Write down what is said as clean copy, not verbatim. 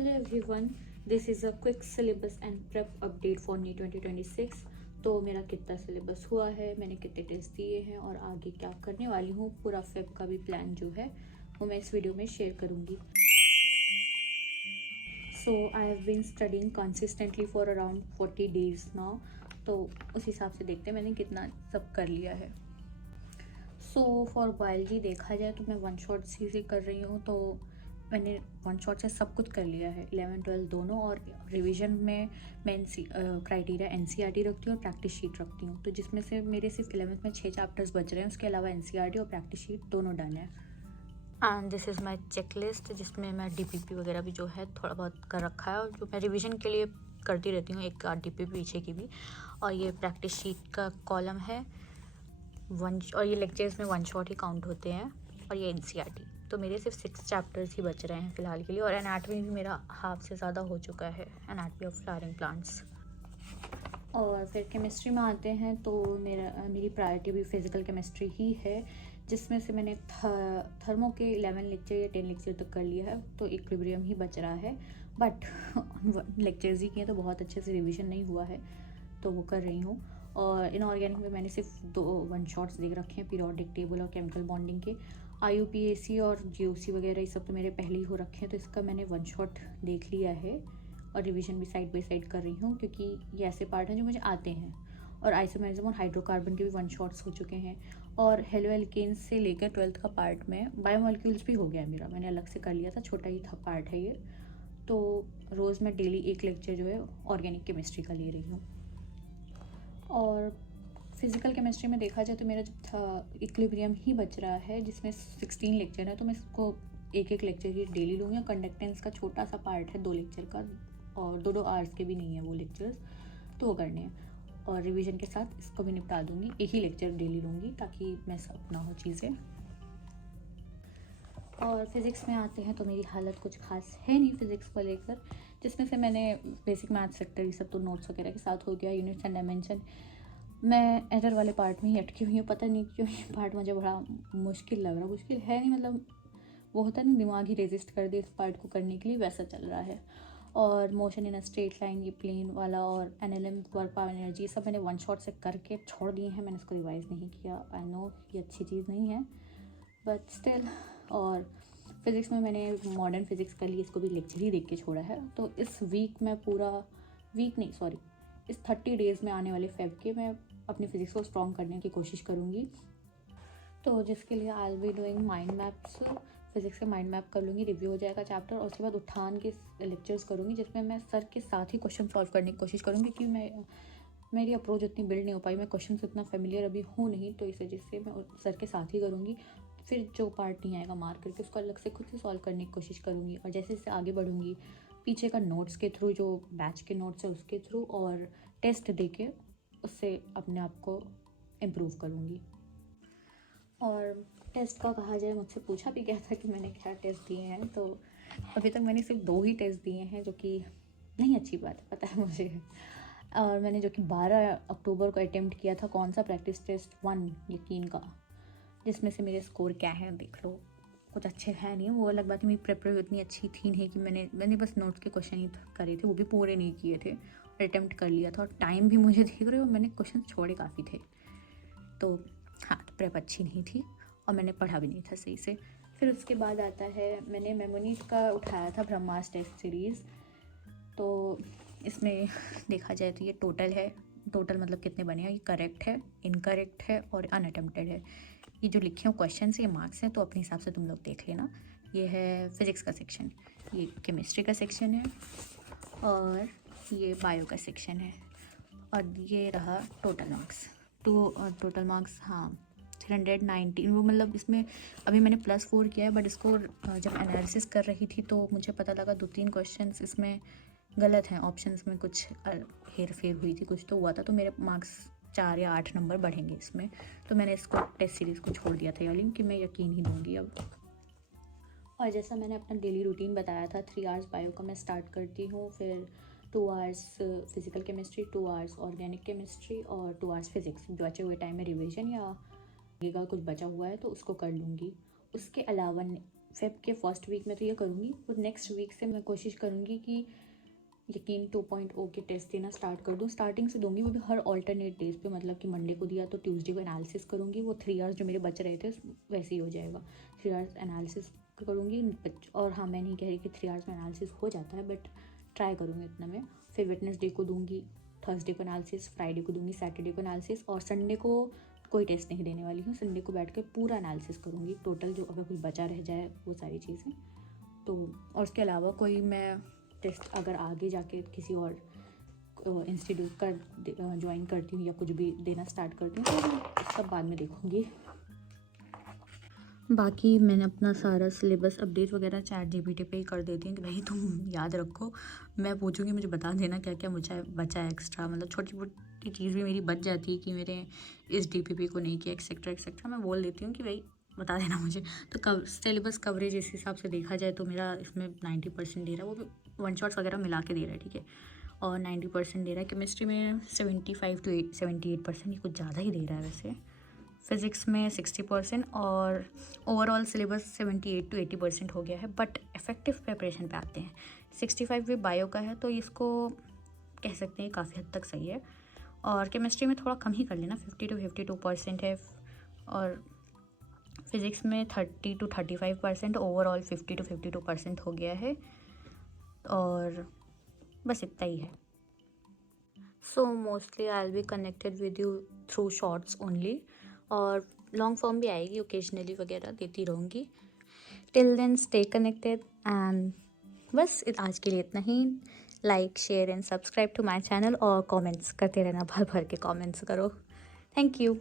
Hello everyone, this is a quick syllabus and prep update for NEET 2026। तो मेरा कितना syllabus हुआ है, मैंने कितने टेस्ट दिए हैं और आगे क्या करने वाली हूँ, पूरा फेब का भी प्लान जो है वो मैं इस वीडियो में शेयर करूँगी। So I have been studying consistently for around 40 days now. तो उस हिसाब से देखते हैं मैंने कितना सब कर लिया है। सो फॉर बायोलॉजी देखा जाए तो मैं वन शॉट से कर रही हूँ, तो मैंने वन शॉट से सब कुछ कर लिया है, 11 12 दोनों। और रिवीजन में मैं क्राइटेरिया एनसीईआरटी रखती हूँ और प्रैक्टिस शीट रखती हूँ, तो जिसमें से मेरे सिर्फ 11th में 6 चैप्टर्स बच रहे हैं, उसके अलावा एनसीईआरटी और प्रैक्टिस शीट दोनों डन है। And this is my check list, जिसमें मैं डीपीपी वगैरह भी जो है थोड़ा बहुत कर रखा है, और जो मैं रिविज़न के लिए करती रहती हूँ एक डीपीपी पीछे की भी। और ये प्रैक्टिस शीट का कॉलम है और ये लेक्चर्स में वन शॉट ही काउंट होते हैं, और ये एनसीईआरटी। तो मेरे सिर्फ 6 चैप्टर्स ही बच रहे हैं फ़िलहाल के लिए, और एनाटॉमी भी मेरा हाफ से ज़्यादा हो चुका है, एनाटॉमी ऑफ फ्लावरिंग प्लांट्स। और फिर केमिस्ट्री में आते हैं, तो मेरी प्रायोरिटी भी फिज़िकल केमिस्ट्री ही है, जिसमें से मैंने थर्मो के 11 लेक्चर या 10 लेक्चर तक कर लिया है, तो इक्विलिब्रियम ही बच रहा है। बट लेक्चर्स ही किए तो बहुत अच्छे से रिवीजन नहीं हुआ है, तो वो कर रही हूँ। और इनऑर्गेनिक में मैंने सिर्फ 2 वन शॉट्स देख रखे हैं, पीरियोडिक टेबल और केमिकल बॉन्डिंग के। IUPAC और GOC वगैरह ये सब तो मेरे पहले ही हो रखे हैं, तो इसका मैंने वन शॉट देख लिया है और रिवीजन भी साइड बाय साइड कर रही हूँ, क्योंकि ये ऐसे पार्ट हैं जो मुझे आते हैं। और आइसोमेरिज्म और हाइड्रोकार्बन के भी वन शॉट्स हो चुके हैं, और हेलो एल्केन्स से लेकर 12th का पार्ट में बायोमोलिक्यूल्स भी हो गया है मेरा, मैंने अलग से कर लिया था, छोटा ही था पार्ट है ये। तो रोज़ मैं डेली एक लेक्चर जो है ऑर्गेनिक केमिस्ट्री का ले रही हूँ। और फिज़िकल केमिस्ट्री में देखा जाए तो मेरा जब था इक्विलिब्रियम ही बच रहा है, जिसमें 16 लेक्चर है, तो मैं इसको एक एक लेक्चर ही डेली लूँगी। कंडक्टेंस का छोटा सा पार्ट है 2 लेक्चर का, और 2 आवर्स के भी नहीं है वो लेक्चर्स, तो वो करने हैं। और रिवीजन के साथ इसको भी निपटा दूँगी, एक ही लेक्चर डेली लूँगी ताकि मिस ना हो चीज़ें। और फिज़िक्स में आते हैं तो मेरी हालत कुछ खास है नहीं फ़िज़िक्स को लेकर, जिसमें से मैंने बेसिक मैथ सेक्टर ये सब तो नोट्स वगैरह के साथ हो गया। यूनिट्स एंड डायमेंशन मैं एरर वाले पार्ट में ही अटकी हुई हूँ, पता नहीं क्यों ये पार्ट मुझे बड़ा मुश्किल लग रहा। मुश्किल है नहीं, मतलब वो होता है ना, दिमाग ही रेजिस्ट कर दे इस पार्ट को करने के लिए, वैसा चल रहा है। और motion in a straight line, ये प्लेन वाला, और NLM वर्क पावर एनर्जी, सब मैंने वन शॉट से करके छोड़ दिए हैं, मैंने इसको रिवाइज़ नहीं किया। आई नो ये अच्छी चीज़ नहीं है, बट स्टिल। और फिज़िक्स में मैंने मॉडर्न फिज़िक्स कर ली, इसको भी लेक्चर ही देख के छोड़ा है। तो इस वीक में इस 30 डेज़ में आने वाले फेब के मैं अपनी फ़िज़िक्स को स्ट्रॉन्ग करने की कोशिश करूँगी। तो जिसके लिए आई will be doing mind maps, physics के माइंड मैप कर लूँगी, रिव्यू हो जाएगा चैप्टर, और उसके बाद उठान के लेक्चर्स करूँगी, जिसमें मैं सर के साथ ही क्वेश्चन सॉल्व करने की कोशिश करूँगी, क्योंकि मेरी अप्रोच उतनी बिल्ड नहीं हो पाई, मैं क्वेश्चन से उतना फेमिलियर अभी हूँ नहीं, तो इस वजह से मैं सर के साथ ही करूँगी। फिर जो पार्ट नहीं आएगा मार्क करके उसको अलग से खुद से सॉल्व करने की कोशिश करूँगी। और जैसे जैसे आगे बढ़ूँगी, पीछे का नोट्स के थ्रू, जो बैच के नोट्स है उसके थ्रू, और टेस्ट दे के उससे अपने आप को इम्प्रूव करूँगी। और टेस्ट का कहा जाए, मुझसे पूछा भी गया था कि मैंने क्या टेस्ट दिए हैं, तो अभी तक मैंने सिर्फ 2 ही टेस्ट दिए हैं, जो कि नहीं अच्छी बात है, पता है मुझे। और मैंने जो कि 12 अक्टूबर को अटेम्प्ट किया था, कौन सा प्रैक्टिस टेस्ट 1 यकीन का, जिसमें से मेरे स्कोर क्या है देख लो, कुछ अच्छे है नहीं। वो अलग बात है, मेरी प्रेपरेशन उतनी अच्छी थी नहीं कि मैंने बस नोट्स के क्वेश्चन ही करे थे, वो भी पूरे नहीं किए थे, और अटेम्प्ट कर लिया था। और टाइम भी मुझे देख रहे हो, मैंने क्वेश्चन छोड़े काफ़ी थे, तो हाँ प्रेप अच्छी नहीं थी, और मैंने पढ़ा भी नहीं था सही से। फिर उसके बाद आता है, मैंने मेमोनीट का उठाया था ब्रह्मास टेस्ट सीरीज़। तो इसमें देखा जाए तो ये टोटल मतलब कितने बने हैं, ये करेक्ट है, इनकरेक्ट है और अनअटेम्प्टेड है। ये जो लिखे हुए क्वेश्चन ये मार्क्स हैं, तो अपने हिसाब से तुम लोग देख लेना। ये है फिज़िक्स का सेक्शन, ये केमिस्ट्री का सेक्शन है, और ये बायो का सेक्शन है, और ये रहा टोटल मार्क्स। टोटल मार्क्स हाँ 319। वो मतलब इसमें अभी मैंने +4 किया है, बट इसको जब एनालिसिस कर रही थी तो मुझे पता लगा 2-3 क्वेश्चंस इसमें गलत हैं, ऑप्शंस में कुछ हेर फेर हुई थी, कुछ तो हुआ था, तो मेरे मार्क्स 4 या 8 नंबर बढ़ेंगे इसमें। तो मैंने इसको टेस्ट सीरीज़ को छोड़ दिया था ये वाली, कि मैं यकीन ही दूँगी अब। और जैसा मैंने अपना डेली रूटीन बताया था, 3 आवर्स बायो का मैं स्टार्ट करती हूँ, फिर 2 hours physical chemistry, 2 hours organic chemistry, और 2 आवर्स फिज़िक्स। जो बचे हुए टाइम में रिवीजन या आगे का कुछ बचा हुआ है तो उसको कर लूँगी। उसके अलावा फेब के फर्स्ट वीक में तो ये करूँगी, और नेक्स्ट वीक से मैं कोशिश करूँगी कि यकीन 2.0 के टेस्ट देना स्टार्ट कर दूँ। स्टार्टिंग से दूँगी, वो भी हर अल्टरनेट डेज पे, मतलब कि मंडे को दिया तो ट्यूसडे को एनालिसिस करूँगी। वो 3 आवर्स जो मेरे बच रहे थे वैसे ही हो जाएगा, 3 आवर्स एनालिसिस करूँगी। और हाँ, मैं नहीं कह रही कि 3 आवर्स में एनालिसिस हो जाता है, बट ट्राई करूँगी इतना में। फिर वेडनेसडे को दूँगी, थर्सडे को एनालिसिस, फ्राइडे को दूँगी, सैटरडे को एनालिसिस, और संडे को कोई टेस्ट नहीं देने वाली हूँ। संडे को बैठ कर पूरा एनालिसिस करूँगी, टोटल जो अगर कुछ बचा रह जाए वो सारी चीज़ें। तो और उसके अलावा कोई मैं टेस्ट अगर आगे जाके किसी और इंस्टीट्यूट का ज्वाइन करती हूँ या कुछ भी देना स्टार्ट करती हूँ, तो सब बाद में देखूँगी। बाकी मैंने अपना सारा सिलेबस अपडेट वगैरह ChatGPT पे ही कर देती हूँ कि भाई तुम याद रखो, मैं पूछूंगी मुझे बता देना क्या क्या मुझे बचा है एक्स्ट्रा। मतलब छोटी मोटी चीज़ भी मेरी बच जाती है कि मेरे इस DPP को नहीं किया, एक्सेट्रा एक्सेट्रा, मैं बोल देती हूँ कि भाई बता देना मुझे। तो सिलेबस कवरेज इस हिसाब से देखा जाए तो मेरा इसमें 90% दे रहा है, वो भी वन शॉट्स वगैरह मिला के दे रहा है, ठीक है। और 90% दे रहा है। केमिस्ट्री में 75 to 78%, ये कुछ ज़्यादा ही दे रहा है वैसे। फिज़िक्स में 60% और ओवरऑल सिलेबस 78 to 80% हो गया है। बट इफ़ेक्टिव प्रिपरेशन पे आते हैं, 65 भी बायो का है, तो इसको कह सकते हैं काफ़ी हद तक सही है। और केमिस्ट्री में थोड़ा कम ही कर लेना, 50 to 52% है। और फिज़िक्स में 30 to 35%, ओवरऑल 50 to 52% हो गया है। और बस इतना ही है। So mostly I will be connected with you through shorts only, और लॉन्ग फॉर्म भी आएगी ओकेजनली वगैरह, देती रहूँगी। Till then stay connected, and बस आज के लिए इतना ही। Like, share and subscribe to my channel, और कमेंट्स करते रहना, भर भर के कमेंट्स करो। Thank you.